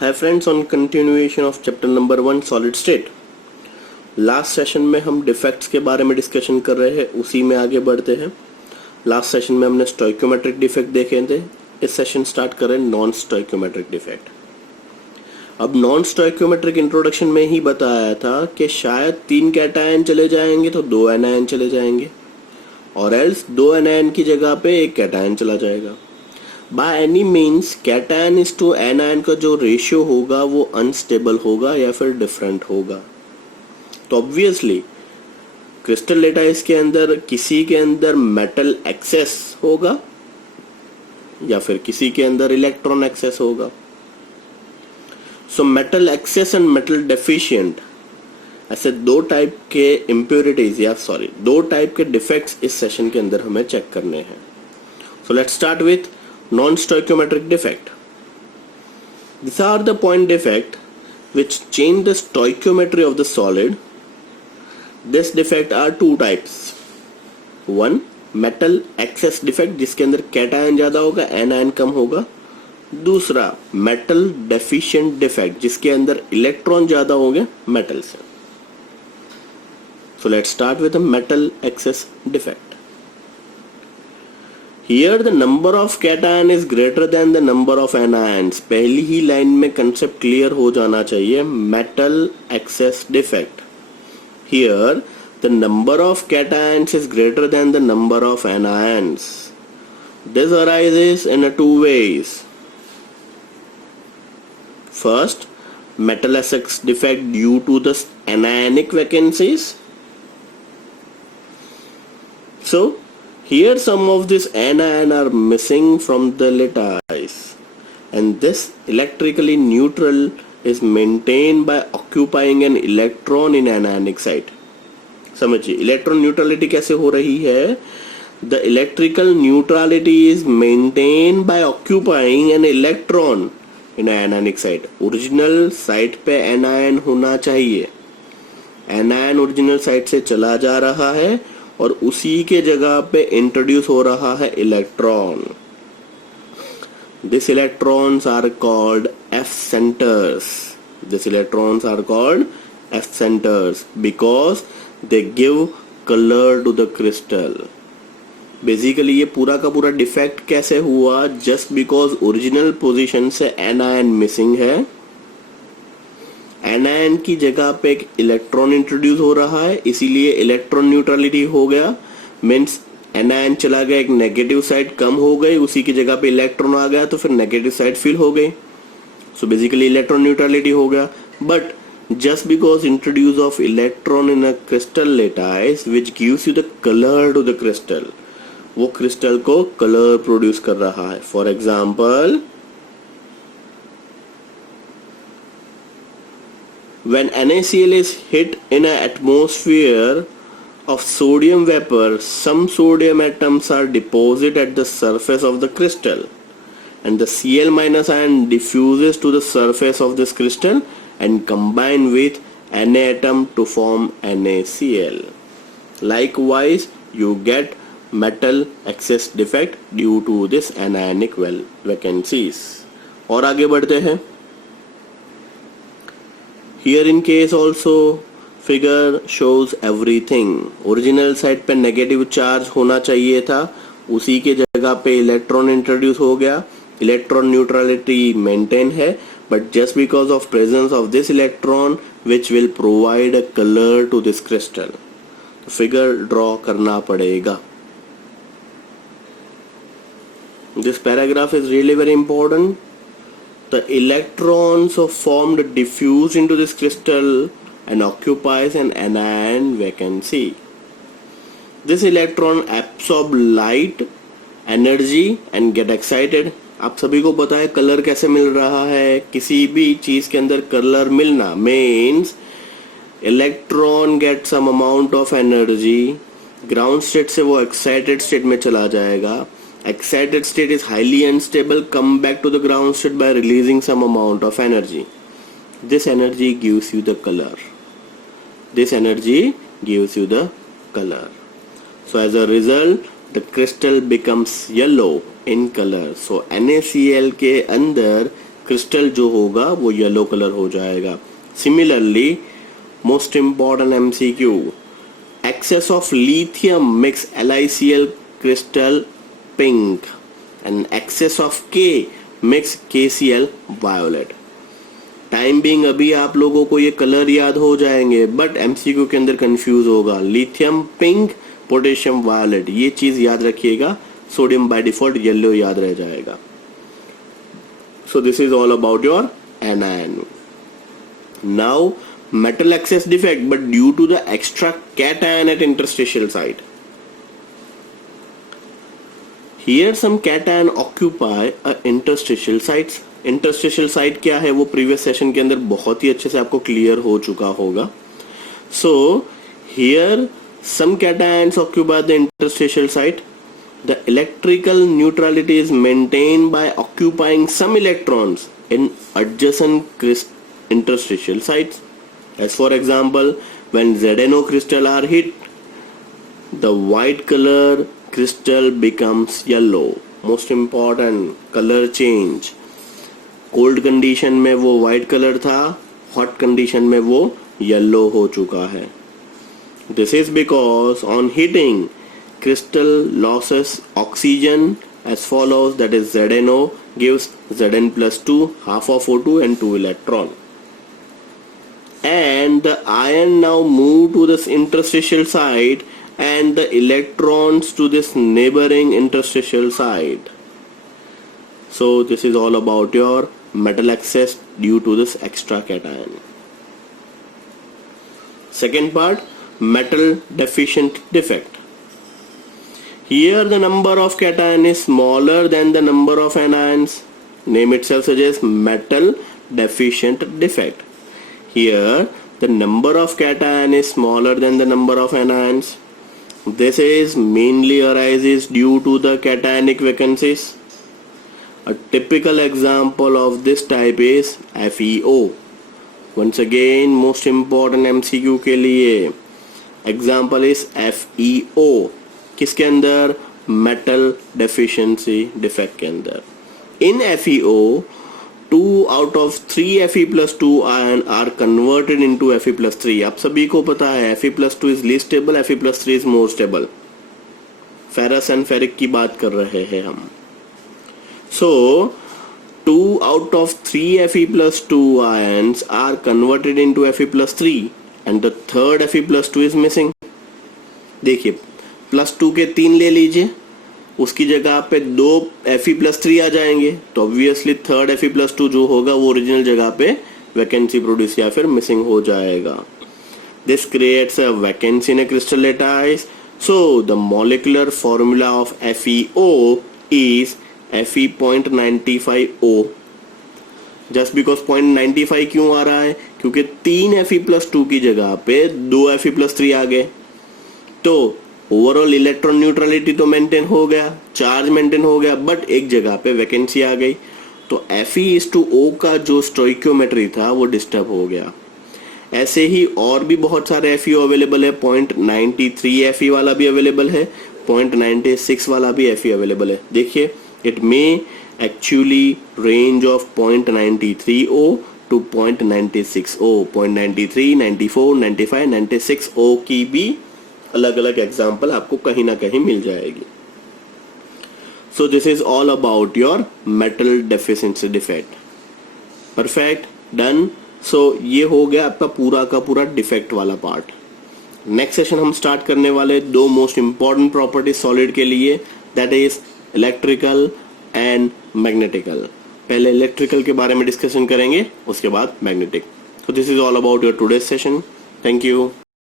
Hi friends, on continuation of chapter number 1 solid state. Last session में हम defects के बारे में डिस्कशन कर रहे हैं, उसी में आगे बढ़ते हैं। लास्ट सेशन में हमने स्टोइकोमेट्रिक डिफेक्ट देखे थे। इस सेशन स्टार्ट करें नॉन स्टोइकोमेट्रिक डिफेक्ट। अब नॉन स्टोइकोमेट्रिक इंट्रोडक्शन में ही बताया था कि शायद 3 कैटायन चले जाएंगे तो 2 एनायन चले जाएंगे, और एल्स 2 एनायन की जगह पे 1 कैटायन चला जाएगा। By any means cation is to anion का जो रेशियो होगा वो अनस्टेबल होगा या फिर डिफरेंट होगा। तो ऑब्वियसली क्रिस्टल लेटाइस के अंदर किसी के अंदर मेटल एक्सेस होगा या फिर किसी के अंदर इलेक्ट्रॉन एक्सेस होगा। So metal access and metal deficient, ऐसे 2 टाइप के इम्प्योरिटीज या सॉरी 2 टाइप के डिफेक्ट्स इस सेशन के अंदर हमें चेक करने हैं। So let's start with non-stoichiometric defect. These are the point defect which change the stoichiometry of the solid. This defect are 2 types. One, metal excess defect जिसके अंदर cation ज्यादा होगा एनायन कम होगा। दूसरा metal deficient defect जिसके अंदर electron ज्यादा होंगे मेटल से। So let's start with the metal excess defect. Here the number of cation is greater than the number of anions. पहली ही लाइन में कंसेप्ट क्लियर हो जाना चाहिए। metal excess defect. Here the number of cations is greater than the number of anions. This arises in 2 ways. First, metal excess defect due to the anionic vacancies. So here some of this anion are missing from the lattice, and this electrically neutral is maintained by occupying an electron in anionic site. समझिए electron neutrality कैसे हो रही है। The electrical neutrality is maintained by occupying an electron in anionic site. Original site पे anion होना चाहिए। anion original site से चला जा रहा है और उसी के जगह पे इंट्रोड्यूस हो रहा है electron. These electrons are called F centers. These electrons are called F centers because they give color to the crystal. Basically ये पूरा का पूरा डिफेक्ट कैसे हुआ, जस्ट बिकॉज ओरिजिनल पोजीशन से एनायन मिसिंग है। एनायन की जगह पे एक इलेक्ट्रॉन इंट्रोड्यूस हो रहा है, इसीलिए इलेक्ट्रॉन न्यूट्रलिटी हो गया। मीन्स एनायन चला गया, एक नेगेटिव साइड कम हो गई, उसी की जगह पे इलेक्ट्रॉन आ गया तो फिर नेगेटिव साइड फिल हो गई। सो बेसिकली इलेक्ट्रॉन न्यूट्रलिटी हो गया। But just because introduce of electron in a crystal lattice which gives you the colour to the crystal, वो क्रिस्टल को कलर प्रोड्यूस कर रहा है। For example, when NaCl is hit in an atmosphere of sodium vapor, some sodium atoms are deposited at the surface of the crystal, and the Cl- ion diffuses to the surface of this crystal and combine with Na atom to form NaCl. Likewise, you get metal excess defect due to this anionic vacancies. और आगे बढ़ते हैं। Here in case also figure shows everything. Original side पे negative charge होना चाहिए था, उसी के जगह पे इलेक्ट्रॉन इंट्रोड्यूस हो गया। इलेक्ट्रॉन न्यूट्रलिटी मेंटेन है, but just because of presence of this electron which will provide a colour to this crystal, तो फिगर ड्रॉ करना पड़ेगा। This paragraph is really very important. The electrons are formed diffuse into this crystal and occupies an anion vacancy. This electron absorb light, energy and get excited. आप सभी को पता है colour कैसे मिल रहा है। किसी भी चीज के अंदर कलर मिलना means electron get some amount of energy, ground state से वो excited state में चला जाएगा। Excited state is highly unstable, come back to the ground state by releasing some amount of energy. This energy gives you the color. This energy gives you the color. So as a result, the crystal becomes yellow in color. So NaCl के अंदर crystal जो होगा वो yellow colour हो जाएगा। Similarly most important MCQ, excess of lithium makes LiCl crystal pink and excess of K makes KCl violet। Time being अभी आप लोगों को ये कलर याद हो जाएंगे, बट एमसीक्यू के अंदर कंफ्यूज होगा। लिथियम पिंक, पोटेशियम वायलेट, ये चीज याद रखिएगा। सोडियम बाय डिफॉल्ट येलो याद रह जाएगा। सो this is all about your anion. Now metal excess defect, but due to the extra cation at interstitial site. Here some cation occupy a interstitial sites. Interstitial site क्या है वो previous session के अंदर बहुत ही अच्छे से आपको क्लियर हो चुका होगा। So here some cations occupy the interstitial site. The electrical neutrality is maintained by occupying some electrons in adjacent interstitial sites. As for example, when ZnO crystal are hit, the white color crystal becomes yellow. Most important, color change. Cold condition में वो white color था, hot condition में वो yellow हो चुका है। This is because on heating, crystal loses oxygen as follows, that is ZnO gives Zn+2, half of O2 and 2 electron. And the ion now move to this interstitial site and the electrons to this neighboring interstitial site. So this is all about your metal excess due to this extra cation. Second part, metal deficient defect. Here the number of cation is smaller than the number of anions. Name itself suggests metal deficient defect. Here the number of cation is smaller than the number of anions. This is mainly arises due to the cationic vacancies. A typical example of this type is FeO. Once again most important MCQ के लिए example is FeO. किसके अंदर? metal deficiency defect के अंदर। In FeO 2 out of 3 Fe+2 ion are converted into Fe+3। आप सभी को पता है Fe+2 is least stable, Fe+3 is more stable। Ferrous and ferric की बात कर रहे हैं हम। So 2 out of 3 Fe+2 ions are converted into Fe+3 and the third Fe+2 is missing। देखिए +2 के 3 ले लीजिए, उसकी जगह पे 2 Fe+3 आ जाएंगे, तो ऑब्वियसली थर्ड Fe+2 जो होगा वो ओरिजिनल जगह पे वैकेंसी प्रोड्यूस या फिर मिसिंग हो जाएगा। This creates a vacancy in a crystal lattice. So the molecular formula of FeO is Fe.95O। Just because 0.95 क्यों आ रहा है? क्योंकि 3 Fe+2 की जगह पे 2 Fe+3 आ गए, तो ओवरऑल इलेक्ट्रॉन न्यूट्रलिटी तो मेंटेन हो गया, चार्ज मेंटेन हो गया, बट एक जगह पे वैकेंसी आ गई, तो Fe:O का जो स्टोइकियोमेट्री था वो डिस्टर्ब हो गया। ऐसे ही और भी बहुत सारे FeO अवेलेबल है। 0.93 Fe वाला भी अवेलेबल है, 0.96 वाला भी Fe अवेलेबल है। देखिए it may actually range of 0.93O to 0.96O। 0.93, 94, 95, 96O की भी अलग अलग एग्जाम्पल आपको कहीं ना कहीं मिल जाएगी। So this is all about your metal deficiency defect. Perfect, done. So ये हो गया आपका पूरा का पूरा डिफेक्ट वाला पार्ट। नेक्स्ट सेशन हम स्टार्ट करने वाले 2 मोस्ट इंपॉर्टेंट प्रॉपर्टीज सॉलिड के लिए, that is electrical and magnetical. पहले इलेक्ट्रिकल के बारे में डिस्कशन करेंगे, उसके बाद magnetic. So this is all about your today's session. Thank you.